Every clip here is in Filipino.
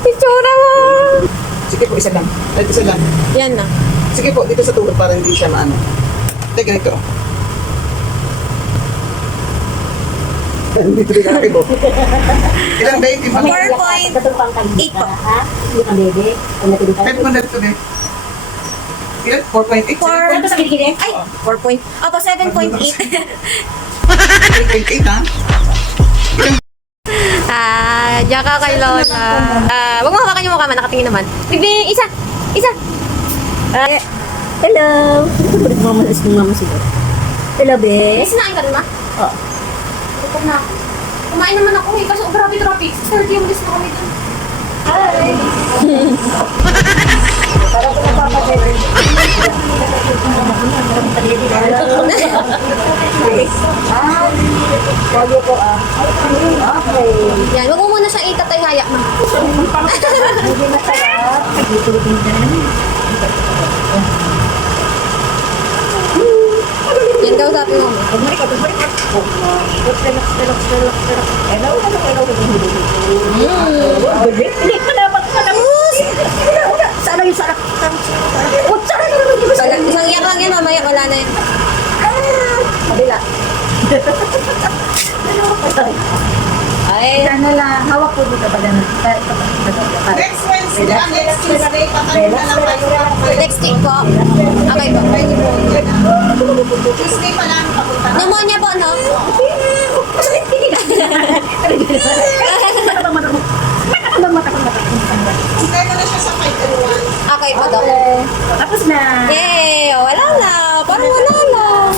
Itsura mo. Sige po, isa lang. Ay, isa lang. Yan na. Sige po, dito sa tuhod para hindi siya maano. Teka, ito. Dito din kaki po. Ilang day, di ba? 4.8 po. Hindi ka bebe. Ang natulog ka. 500 to din. Ilan? 4.8? Four- Ito sa kilikili? Ay, 4 point. Opo, 7.8. 4.8 ha? Diyan ka kay Lola. Wag mo hawakan yung mukha man, nakatingin naman. Bibi, isa! Isa! Hello. Ito ba rin mama is mama siguro? Hello, be. Sinain ka rin ma? Oo. Ito na. Kumain naman ako eh, kasi grabe traffic. 30 yung list na kami dun. Hi. Para ko napapagay. Bago ko Okay. Yan, wag mo muna siyang itatay hayak ma. Hindi masarap. Tutulog mo na. Yan daw sabi mo ma. Bumalik ka. Relax. Hello. Hindi ka na magkalamus. Sana yung sarap. Isang iyak lang yan, mamaya wala na yan. Kabila. Ay, Sana lang. Hawak po dito ba ganun? Next Wednesday, next Tuesday, patayin na lang tayo. next week po. Okay po. Tuesday pa lang papunta. Pneumonia po, no? Hintay mo na siya sa 5 and 1. Okay po, Dok. Tapos na. Yay! Wala na. Parang wala lang.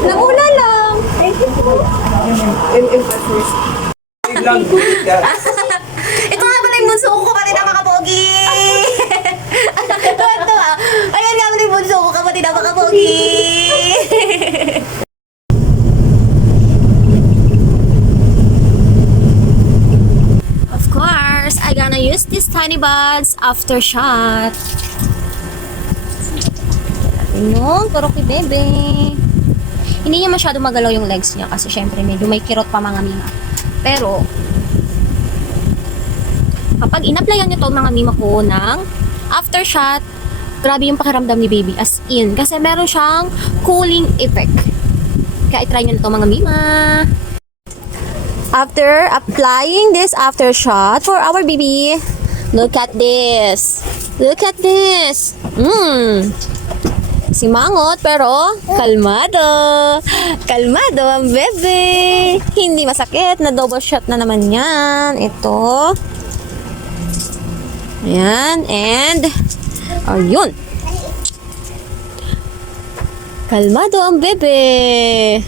Nagula lang. MM at first. Lang. Ito nga pala yung bunso ko kapatid na makapogi. Ito ah. Ayan nga pala yung bunso ko kapatid na makapogi. Of course, I gonna use this tiny buds after shot. Tingnan, turok ni Bebe. Hindi niya masyado magalaw yung legs niya kasi syempre medyo may kirot pa mga mima. Pero, kapag in-applyan niyo to mga mima ko ng aftershot, grabe yung pakiramdam ni baby. As in, kasi meron siyang cooling effect. Kaya i-try niyo na to mga mima. After applying this aftershot for our baby, look at this. Look at this. Simangot pero kalmado. Kalmado ang bebe. Hindi masakit. Na double shot na naman yan. Ito. Ayan. And ayun. Kalmado ang bebe.